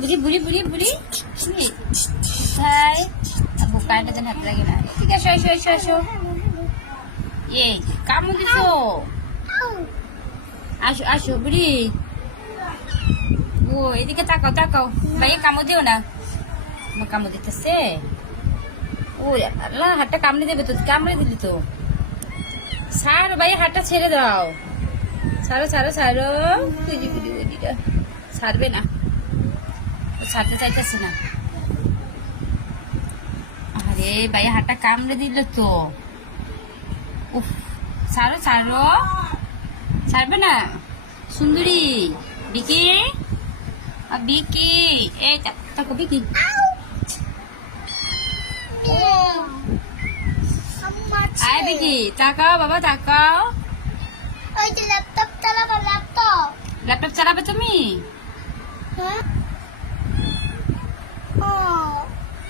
বুড়ি বুড়ি বুড়ি বুড়ি হাই বুকাটা যেন হাত লাগে না। ঠিক আছে, এসো এসো এসো। এই কামড় দিছো। আসো আসো বুড়ি। ও এদিকে তাকাও তাকাও। ভাইয়া কামড় দিও না। আমার কামড় দিতেছে। ও আল্লাহ, হাতটা কামড়ে দেবে তো। কামড়ে দিলি তো। ছাড়ো ভাইয়া, হাতটা ছেড়ে দাও। ছাড়ো ছাড়ো ছাড়ো। বুড়ি বুড়ি বুড়িটা ছাড়বে না, ছাড়তে চাইতেছে না। আরে ভাইয়া হাতটা কামড়ে দিল তো। উফ, ছাড়ো ছাড়ো। ছাড়বে না। সুন্দরী বিকি, বিকি এই তাকো বিকি। আয় বিকি, তাকাও বাবা তাকাও। ওই যে ল্যাপটপ চালাবে, ল্যাপটপ ল্যাপটপ চালাবে তুমি?